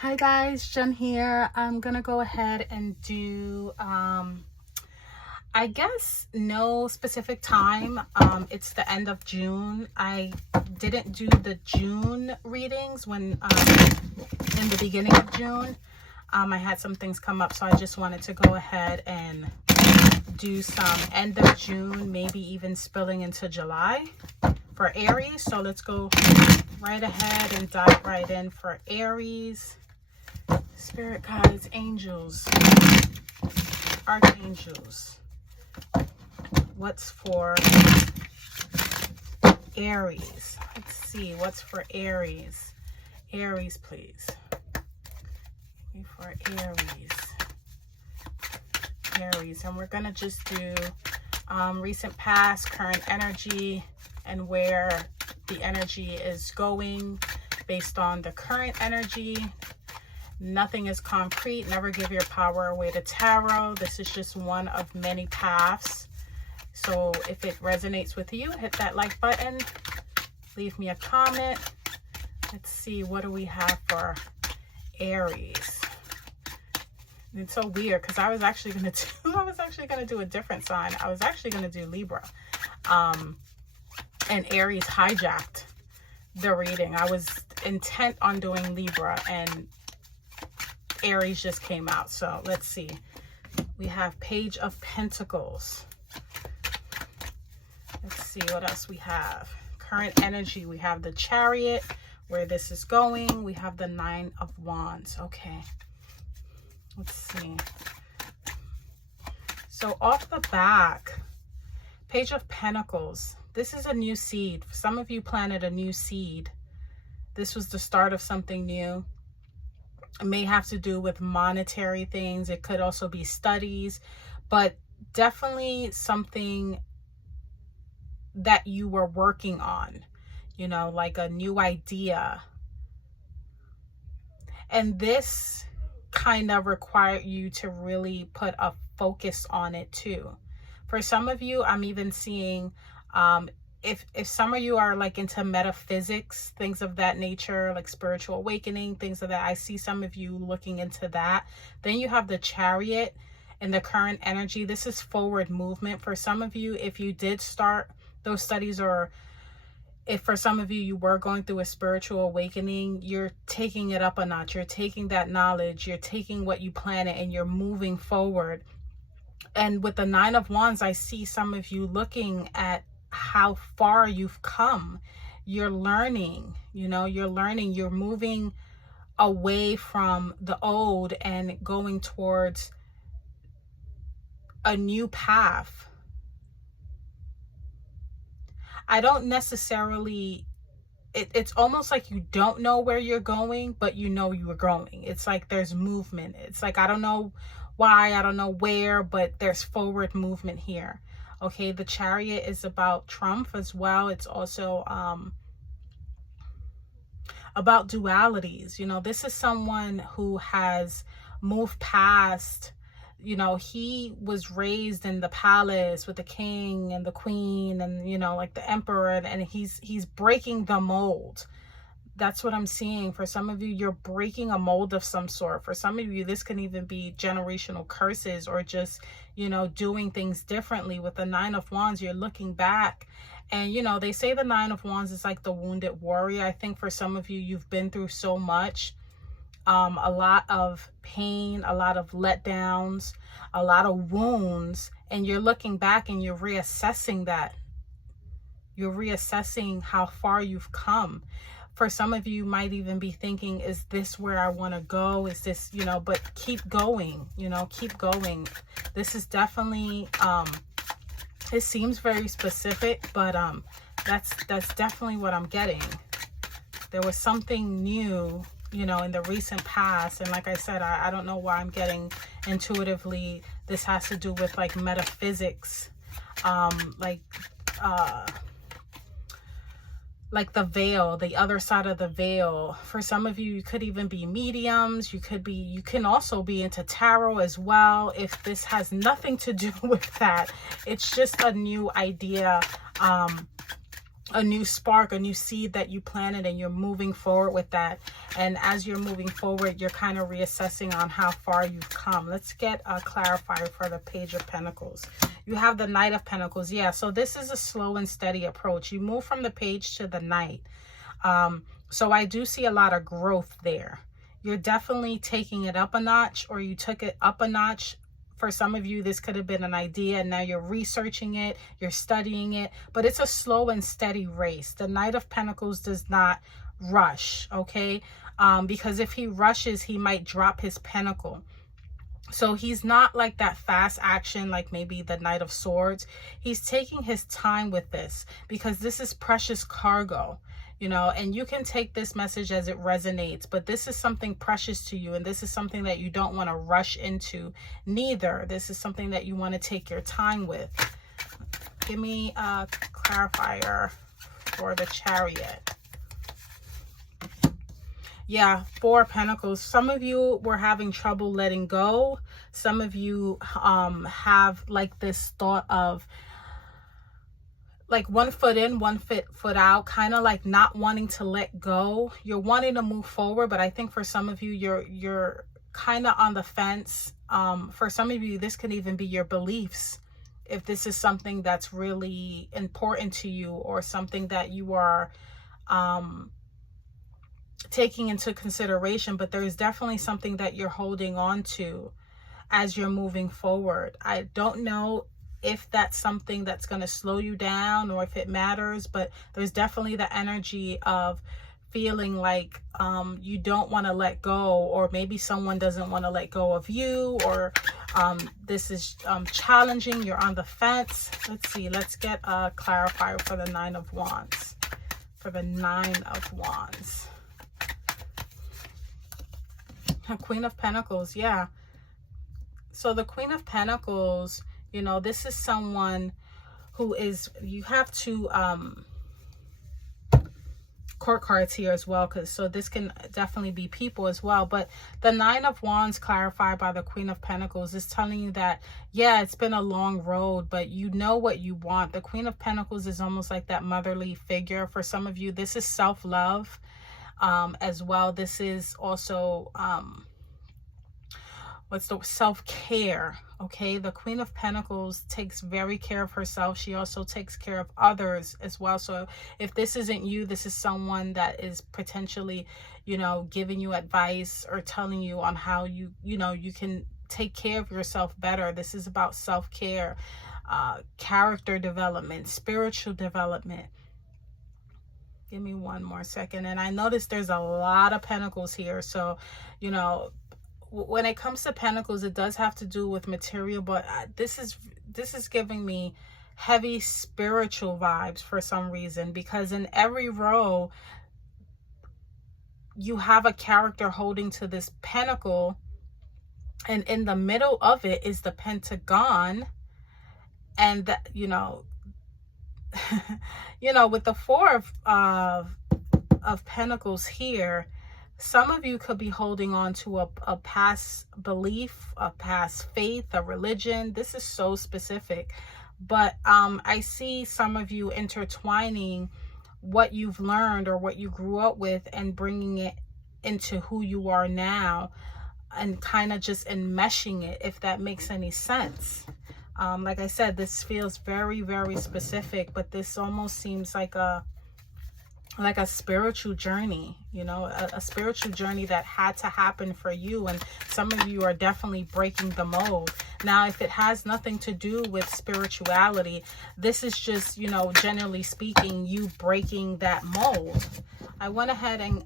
Hi guys, Jen here. I'm gonna go ahead and do I guess no specific time. It's the end of June. I didn't do the June readings when in the beginning of June. I had some things come up, so I just wanted to go ahead and do some end of June, maybe even spilling into July for Aries. So let's go right ahead and dive right in for Aries. Spirit guides, angels, archangels. What's for Aries? Let's see what's for Aries. Aries, please. For Aries, and we're gonna just do recent past, current energy, and where the energy is going based on the current energy. Nothing is concrete. Never give your power away to tarot. This is just one of many paths. So if it resonates with you, hit that like button. Leave me a comment. Let's see, what do we have for Aries? It's so weird because I was actually gonna do a different sign. I was actually gonna do Libra. And Aries hijacked the reading. I was intent on doing Libra and Aries just came out. So let's see. We have Page of Pentacles. Let's see what else we have. Current energy. We have the Chariot, where this is going. We have the Nine of Wands. Okay. Let's see. So off the back, Page of Pentacles. This is a new seed. Some of you planted a new seed. This was the start of something new. It may have to do with monetary things. It could also be studies, but definitely something that you were working on, you know, like a new idea. And this kind of required you to really put a focus on it too. For some of you, I'm even seeing, if some of you are like into metaphysics, things of that nature, like spiritual awakening, things of that, I see some of you looking into that. Then you have the Chariot and the current energy. This is forward movement. For some of you, if you did start those studies, or if for some of you, you were going through a spiritual awakening, you're taking it up a notch. You're taking that knowledge, you're taking what you planted and you're moving forward. And with the Nine of Wands, I see some of you looking at how far you've come. You're learning, you know, you're moving away from the old and going towards a new path. I don't necessarily, it's almost like you don't know where you're going, but you know you are going. It's like there's movement. It's like, I don't know why, I don't know where, but there's forward movement here. Okay, the Chariot is about trump as well. It's also about dualities. You know, this is someone who has moved past, you know, he was raised in the palace with the king and the queen and, you know, like the emperor, and he's breaking the mold. That's what I'm seeing. For some of you, you're breaking a mold of some sort. For some of you, this can even be generational curses, or just, you know, doing things differently. With the Nine of Wands, you're looking back, and, you know, they say the Nine of Wands is like the wounded warrior. I think for some of you, you've been through so much, a lot of pain, a lot of letdowns, a lot of wounds, and you're looking back and you're reassessing that. You're reassessing how far you've come. For some of you, might even be thinking, is this where I want to go? Is this, you know, but keep going, you know, keep going. This is definitely, it seems very specific, but that's definitely what I'm getting. There was something new, you know, in the recent past. And like I said, I don't know why I'm getting intuitively, this has to do with like metaphysics, like the veil, the other side of the veil. For some of you, you could even be mediums. You can also be into tarot as well. If this has nothing to do with that, it's just a new idea a new spark, a new seed that you planted, and you're moving forward with that. And as you're moving forward, you're kind of reassessing on how far you've come. Let's get a clarifier for the Page of Pentacles. You have the Knight of Pentacles. Yeah, so this is a slow and steady approach. You move from the Page to the Knight. So I do see a lot of growth there. You're definitely taking it up a notch, or you took it up a notch. For some of you, this could have been an idea, and now you're researching it, you're studying it, but it's a slow and steady race. The Knight of Pentacles does not rush, okay? Because if he rushes, he might drop his pentacle. So he's not like that fast action, like maybe the Knight of Swords. He's taking his time with this, because this is precious cargo. You know, and you can take this message as it resonates, but this is something precious to you, and this is something that you don't want to rush into. Neither. This is something that you want to take your time with. Give me a clarifier for the Chariot. Yeah, Four of Pentacles. Some of you were having trouble letting go. Some of you have like this thought of like one foot in, one foot out, kind of like not wanting to let go. You're wanting to move forward, but I think for some of you, you're kind of on the fence. For some of you, this could even be your beliefs. If this is something that's really important to you, or something that you are taking into consideration, but there's definitely something that you're holding on to as you're moving forward. I don't know if that's something that's going to slow you down, or if it matters, but there's definitely the energy of feeling like you don't want to let go, or maybe someone doesn't want to let go of you, or this is challenging. You're on the fence. Let's see. Let's get a clarifier for the Nine of Wands. For the Nine of Wands. Queen of Pentacles. Yeah. So the Queen of Pentacles, you know, this is someone who is, you have two court cards here as well, because so this can definitely be people as well. But the Nine of Wands clarified by the Queen of Pentacles is telling you that, yeah, it's been a long road, but you know what you want. The Queen of Pentacles is almost like that motherly figure. For some of you, this is self-love as well. This is also what's the self-care. Okay, the Queen of Pentacles takes very care of herself. She also takes care of others as well. So if this isn't you, this is someone that is potentially, you know, giving you advice or telling you on how you know, you can take care of yourself better. This is about self-care, character development, spiritual development. Give me one more second. And I noticed there's a lot of pentacles here. So, you know, when it comes to pentacles, it does have to do with material, but this is giving me heavy spiritual vibes for some reason, because in every row you have a character holding to this pentacle, and in the middle of it is the Pentagon. And that, you know, you know, with the Four of Pentacles here, some of you could be holding on to a past belief, a past faith, a religion. This is so specific. But I see some of you intertwining what you've learned or what you grew up with and bringing it into who you are now, and kind of just enmeshing it, if that makes any sense. Like I said, this feels very, very specific, but this almost seems like a spiritual journey, you know, a spiritual journey that had to happen for you. And some of you are definitely breaking the mold. Now, if it has nothing to do with spirituality, this is just, you know, generally speaking, you breaking that mold. I went ahead and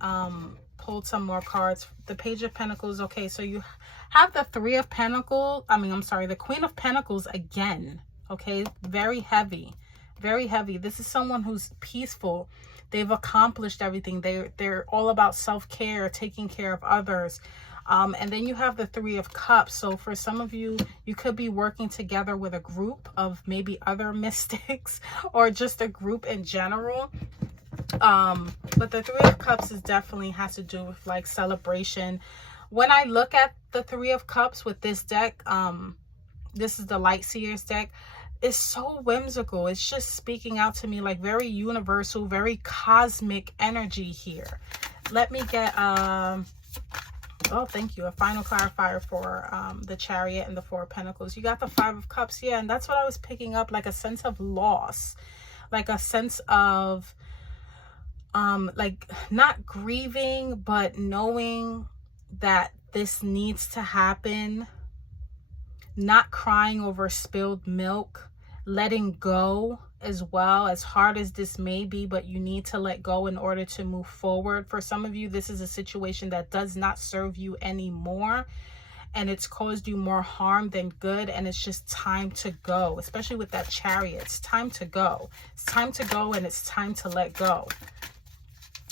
pulled some more cards. The Page of Pentacles. Okay, so you have the Three of Pentacles. The Queen of Pentacles again. Okay, very heavy. Very heavy. This is someone who's peaceful. They've accomplished everything. They're all about self-care, taking care of others. And then you have the Three of Cups. So for some of you, you could be working together with a group of maybe other mystics, or just a group in general. But the Three of Cups is definitely has to do with like celebration. When I look at the Three of Cups with this deck, this is the Light Seers deck. is so whimsical. It's just speaking out to me like very universal, very cosmic energy here. Let me get, oh, thank you, a final clarifier for the Chariot and the Four of Pentacles. You got the Five of Cups. Yeah, and that's what I was picking up, like a sense of loss, like a sense of like not grieving, but knowing that this needs to happen, not crying over spilled milk, letting go as well, as hard as this may be, but you need to let go in order to move forward. For some of you, this is a situation that does not serve you anymore, and it's caused you more harm than good, and it's just time to go. Especially with that Chariot, it's time to go. It's time to go, and it's time to let go.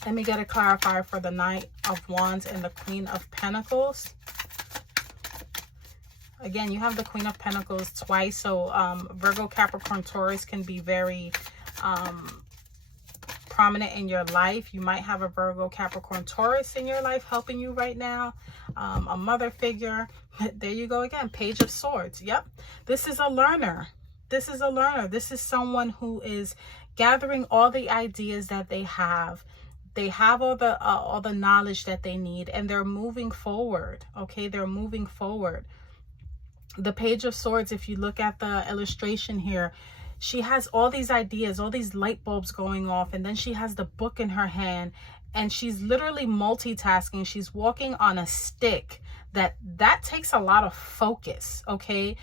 Let me get a clarifier for the Knight of Wands and the Queen of Pentacles. Again, you have the Queen of Pentacles twice. So Virgo, Capricorn, Taurus can be very prominent in your life. You might have a Virgo, Capricorn, Taurus in your life helping you right now. A mother figure. There you go again. Page of Swords. Yep. This is a learner. This is a learner. This is someone who is gathering all the ideas that they have. They have all the knowledge that they need, and they're moving forward. Okay, they're moving forward. The Page of Swords, if you look at the illustration here, she has all these ideas, all these light bulbs going off, and then she has the book in her hand, and she's literally multitasking. She's walking on a stick. That takes a lot of focus, okay?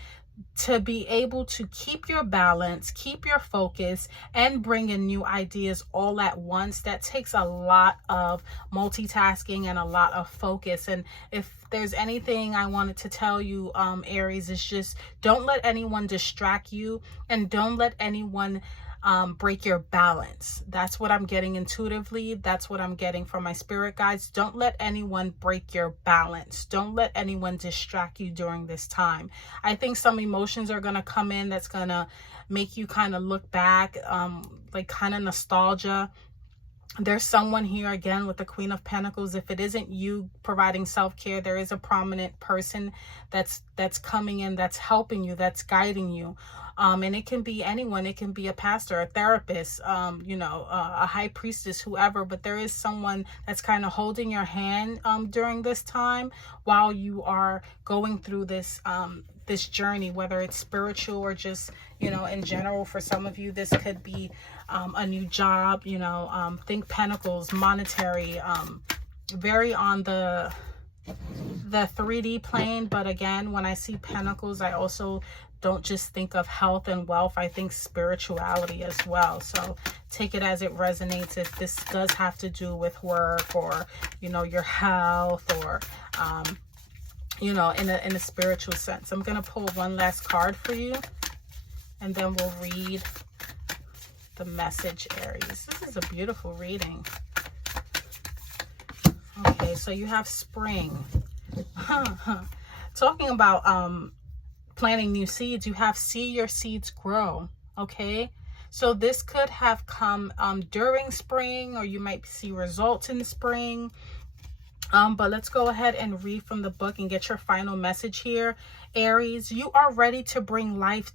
To be able to keep your balance, keep your focus, and bring in new ideas all at once. That takes a lot of multitasking and a lot of focus. And if there's anything I wanted to tell you, Aries, is just don't let anyone distract you, and don't let anyone break your balance. That's what I'm getting intuitively. That's what I'm getting from my spirit guides. Don't let anyone break your balance. Don't let anyone distract you during this time. I think some emotions are going to come in that's going to make you kind of look back, like kind of nostalgia. There's someone here again with the Queen of Pentacles. If it isn't you providing self-care, there is a prominent person that's coming in, that's helping you, that's guiding you. And it can be anyone. It can be a pastor, a therapist, you know, a high priestess, whoever. But there is someone that's kind of holding your hand during this time while you are going through this this journey, whether it's spiritual or just, you know, in general. For some of you, this could be a new job, you know, think Pentacles, monetary, very on the 3D plane. But again, when I see Pentacles, I also don't just think of health and wealth. I think spirituality as well. So take it as it resonates. If this does have to do with work, or, you know, your health, or, you know, in a spiritual sense. I'm going to pull one last card for you, and then we'll read the message, Aries. This is a beautiful reading. Okay, so you have spring. Talking about planting new seeds, you have see your seeds grow. Okay, so this could have come during spring, or you might see results in spring. But let's go ahead and read from the book and get your final message here. Aries, you are ready to bring life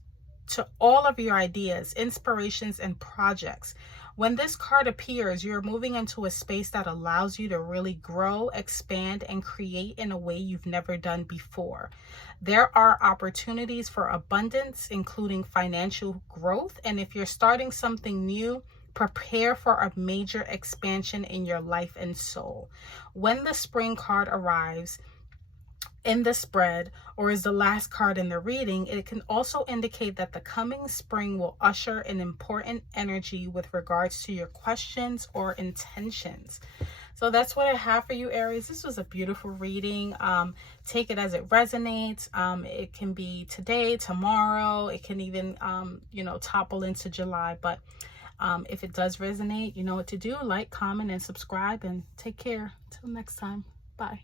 to all of your ideas, inspirations, and projects. When this card appears, you're moving into a space that allows you to really grow, expand, and create in a way you've never done before. There are opportunities for abundance, including financial growth. And if you're starting something new, prepare for a major expansion in your life and soul. When the spring card arrives in the spread, or is the last card in the reading, it can also indicate that the coming spring will usher an important energy with regards to your questions or intentions. So that's what I have for you, Aries. This was a beautiful reading. Take it as it resonates. It can be today, tomorrow. It can even, you know, topple into July. But if it does resonate, you know what to do. Like, comment, and subscribe, and take care. Till next time. Bye.